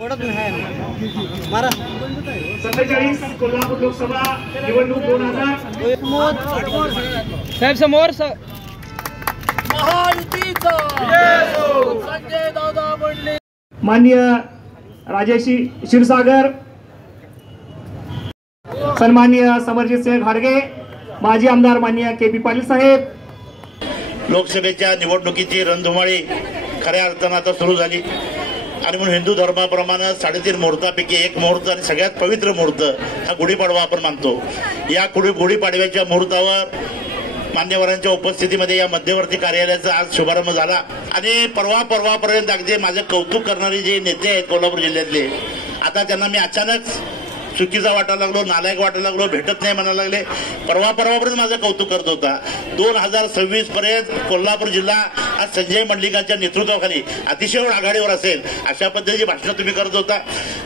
47 कोल्हापूर लोकसभा निवडणूक 2000 साहेब समोर माननीय राजेशी क्षीरसागर, सन्माननीय समरजित सिंह घाडगे, माजी आमदार माननीय के पी पाटील साहेब। लोकसभेच्या निवडणुकीची रणधुमाळी खऱ्या अर्थानं आता सुरू झाली आणि म्हणून हिंदू धर्माप्रमाणे 3.5 मुहूर्तापैकी एक मुहूर्त आणि सगळ्यात पवित्र मुहूर्त हा गुढीपाडवा आपण मानतो। या गुढीपाडव्याच्या मुहूर्तावर मान्यवरांच्या उपस्थितीमध्ये या मध्यवर्ती कार्यालयाचा आज शुभारंभ झाला आणि परवापर्यंत अगदी माझं कौतुक करणारे जे नेते आहेत कोल्हापूर जिल्ह्यातले, आता त्यांना मी अचानक चुकीचा वाटायला लागलो, नालायक वाटायला लागलो, भेटत नाही म्हणायला लागले। परवापर्यंत माझं कौतुक करत होता। 2026 पर्यंत कोल्हापूर जिल्हा आज संजय मंडलिकांच्या नेतृत्वाखाली अतिशय आघाडीवर असेल अशा पद्धतीची भाषणं तुम्ही करत होता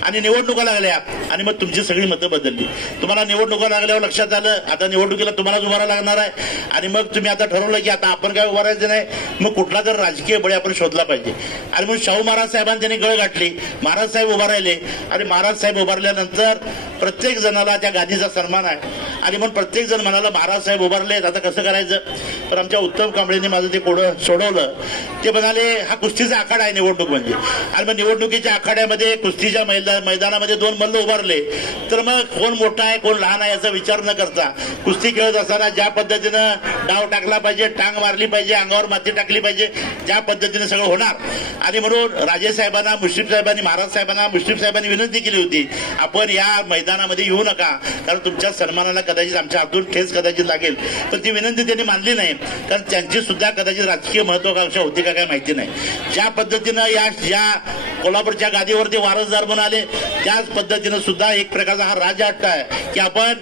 आणि निवडणुका लागल्या आणि मग तुमची सगळी मतं बदलली। तुम्हाला निवडणुका लागल्यावर लक्षात आलं आता निवडणुकीला तुम्हालाच उभारा लागणार आहे आणि मग तुम्ही आता ठरवलं की आता आपण काय उभारायचं नाही, मग कुठला तर राजकीय बळी आपण शोधला पाहिजे आणि मग शाहू महाराज साहेबांनी त्यांनी गळ गाठली। महाराज साहेब उभा राहिले आणि महाराज साहेब उभारल्यानंतर प्रत्येक जणाला त्या गादीचा सन्मान आहे आणि म्हणून प्रत्येक जण म्हणाला महाराज साहेब उभारलेत आता कसं करायचं। तर आमच्या उत्तम कांबळेंनी माझं ते कोडं सोडवलं। ते म्हणाले हा कुस्तीचा आखाडा आहे निवडणूक म्हणजे, आणि मग निवडणुकीच्या आखाड्यामध्ये कुस्तीच्या मैदानामध्ये 2 मल्ल उभारले तर मग कोण मोठा आहे कोण लहान आहे याचा विचार न करता कुस्ती खेळत असताना ज्या पद्धतीनं डाव टाकला पाहिजे, टांग मारली पाहिजे, अंगावर माती टाकली पाहिजे, ज्या पद्धतीने सगळं होणार। आणि म्हणून राजे साहेबांना, मुश्रीफ साहेबांनी, महाराज साहेबांना, मुश्रीफ साहेबांनी विनंती केली होती आपण या मैदानामध्ये येऊ नका कारण तुमच्या सन्मानाला कदाचित आमच्या हातून ठेच कदाचित लागेल। पण ती विनंती त्यांनी मानली नाही कारण त्यांची सुद्धा कदाचित राजकीय महत्वाकांक्षा होती का काय माहिती नाही। ज्या पद्धतीनं या कोल्हापूरच्या गादीवरती वारसदार म्हणून आले त्याच पद्धतीनं सुद्धा एक प्रकारचा हा राजहट्ट आहे की आपण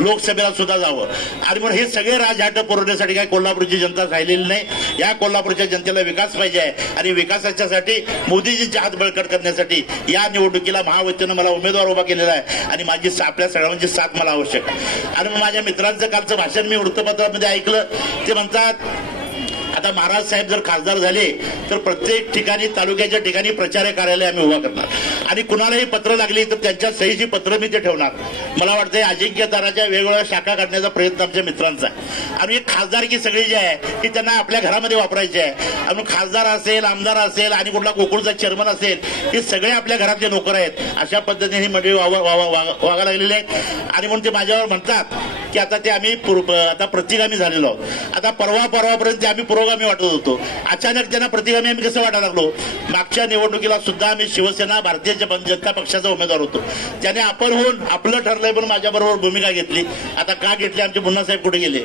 लोकसभेला सुद्धा जावं आणि म्हणून हे सगळे राजहट्ट पुरवण्यासाठी काय कोल्हापूरची जनता राहिलेली नाही। या कोल्हापूरच्या जनतेला विकास पाहिजे आहे आणि विकासाच्यासाठी मोदीजींचे हात बळकट करण्यासाठी या निवडणुकीला महायुतीनं मला उमेदवार उभा केलेला आहे आणि माझी आपल्या सगळ्यांची साथ मला आवश्यक आहे। आणि मग माझ्या मित्रांचं कालचं भाषण मी वृत्तपत्रामध्ये ऐकलं, ते म्हणतात आता महाराज साहेब जर खासदार झाले तर प्रत्येक ठिकाणी तालुक्याच्या ठिकाणी प्रचार कार्यालय आम्ही उभा करणार आणि कुणालाही पत्र लागली तर त्यांच्या सहीची पत्र मी ते ठेवणार। मला वाटतं अजिंक्यताराच्या वेगवेगळ्या शाखा काढण्याचा प्रयत्न आमच्या मित्रांचा आहे आणि एक खासदारकी सगळी जी आहे ती त्यांना आपल्या घरामध्ये वापरायची आहे। आणि खासदार असेल, आमदार असेल आणि कुठला गोकुळचा चेअरमन असेल हे सगळे आपल्या घरातले नोकर आहेत अशा पद्धतीने ही मंडळी वागा लागलेली आहेत। आणि म्हणून ते माझ्यावर म्हणतात की आता ते आम्ही आता प्रतिगामी झालेलो आहोत। आता परवापर्यंत आम्ही पुरोगामी वाटत होतो, अचानक त्यांना प्रतिगामी आम्ही कसं वाटायला लागलो। मागच्या निवडणुकीला सुद्धा आम्ही शिवसेना भारतीय जनता पक्षाचा उमेदवार होतो, त्याने आपण होऊन आपलं ठरलंय पण माझ्याबरोबर भूमिका घेतली। आता का घेतली, आमचे मुन्ना साहेब कुठे गेले,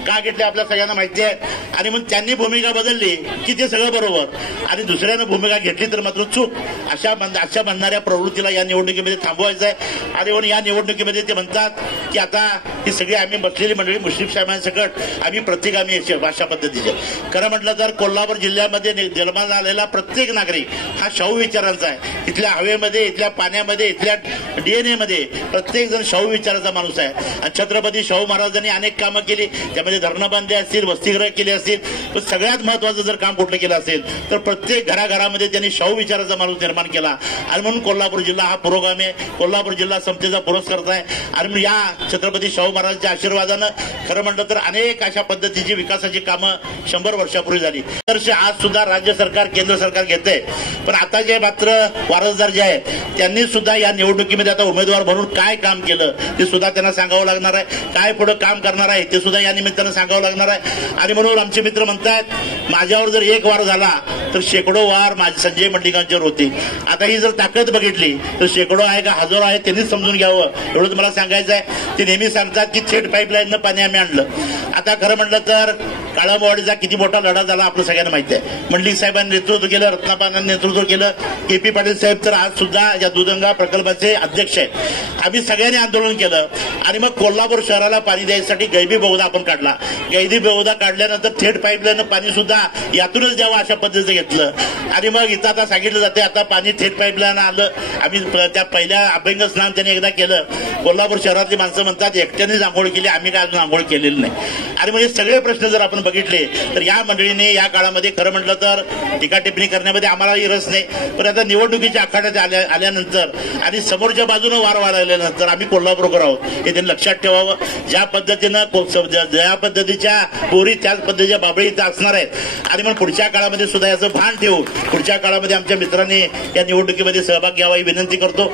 का घेतले आपल्या सगळ्यांना माहिती आहे। आणि मग त्यांनी भूमिका बदलली की ते सगळं बरोबर आणि दुसऱ्यानं भूमिका घेतली तर मात्र चूक। अशा म्हणणाऱ्या प्रवृत्तीला या निवडणुकीमध्ये थांबवायचं आहे। आणि म्हणून या निवडणुकीमध्ये ते म्हणतात की आता ही सगळी आम्ही बसलेली मंडळी मुश्रीफ साहेबांसकट आम्ही प्रतिगामी अशा पद्धतीचे। खरं म्हटलं तर कोल्हापूर जिल्ह्यामध्ये जन्माला आलेला प्रत्येक नागरिक हा शाहू विचारांचा आहे। इथल्या हवेमध्ये, इथल्या पाण्यामध्ये, इथल्या DNA मध्ये प्रत्येक जण शाहू विचाराचा माणूस आहे आणि छत्रपती शाहू महाराजांनी अनेक कामं केली, त्यामध्ये धरणं बांधले असतील, वसतिगृह केले असतील, पण सगळ्यात महत्वाचं जर काम कुठलं केलं असेल तर प्रत्येक घराघरामध्ये त्यांनी शाहू विचाराचा माणूस निर्माण केला आणि म्हणून कोल्हापूर जिल्हा हा पुरोगामी आहे, कोल्हापूर जिल्हा समतेचा पुरस्कार आहे। आणि या छत्रपती शाहू महाराजांच्या आशीर्वादानं खरं म्हटलं तर अनेक अशा पद्धतीची विकासाची कामं 100 वर्षापूर्वी झाली। आज सुद्धा राज्य सरकार, केंद्र सरकार घेतंय, पण आता जे मात्र वारसदार जे आहेत त्यांनी सुद्धा या निवडणुकीमध्ये आता उमेदवार म्हणून काय काम केलं ते सुद्धा त्यांना सांगावं लागणार आहे, काय पुढे काम करणार आहे ते सुद्धा या निमित्तानं सांगावं लागणार आहे। आणि म्हणून आमचे मित्र म्हणतात माझ्यावर जर एक वार झाला तर शेकडो वार माझे संजय मंडलिकांच्यावर होते। आता ही जर ताकद बघितली तर शेकडो आहे का हजारो आहे त्यांनीच समजून घ्यावं एवढं मला सांगायचं आहे। ते नेहमी सांगतात की थेट पाईपलाईननं पाणी आम्ही आणलं। आता खरं म्हटलं तर काळामवाडीचा किती मोठा लढा झाला आपलं सगळ्यांना माहिती आहे। मंडलिक साहेबांनी नेतृत्व केलं, रत्नापानांनी नेतृत्व केलं, KP पाटील साहेब तर आज सुद्धा या दुधगंगा प्रकल्पाचे अध्यक्ष आहेत। आम्ही सगळ्यांनी आंदोलन केलं आणि मग कोल्हापूर शहराला पाणी द्यायसाठी गैबी बोगदा आपण काढला। गैबी बोगदा काढल्यानंतर थेट पाईपलाईन पाणी सुद्धा यातूनच द्यावं अशा पद्धतीचं घेतलं आणि मग इथं आता सांगितलं जाते आता पाणी थेट पाईपलाईन आलं। आम्ही त्या पहिल्या अभ्यंग स्नान त्यांनी एकदा केलं। कोल्हापूर शहरातली माणसं म्हणतात एकट्यानेच आंघोळ केली, आम्ही काय अजून आंघोळ केलेली नाही। आणि मग हे सगळे प्रश्न जर आपण बघितले तर या मंडळीने या काळामध्ये खरं म्हटलं तर टीका टिप्पणी करण्यामध्ये आम्हालाही रस नाही. पण आता निवडणुकीच्या आखाड्यात आल्यानंतर आणि समोरच्या बाजूने वार वाढल्यानंतर आम्ही कोल्हापूरकर आहोत हे त्यांनी लक्षात ठेवावं. ज्या पद्धतीच्या पोरी त्याच पद्धतीच्या बाबळी इथं असणार आहेत आणि मग पुढच्या काळामध्ये सुद्धा याचं भान ठेवून पुढच्या काळामध्ये आमच्या मित्रांनी या निवडणुकीमध्ये सहभाग घ्यावा ही विनंती करतो.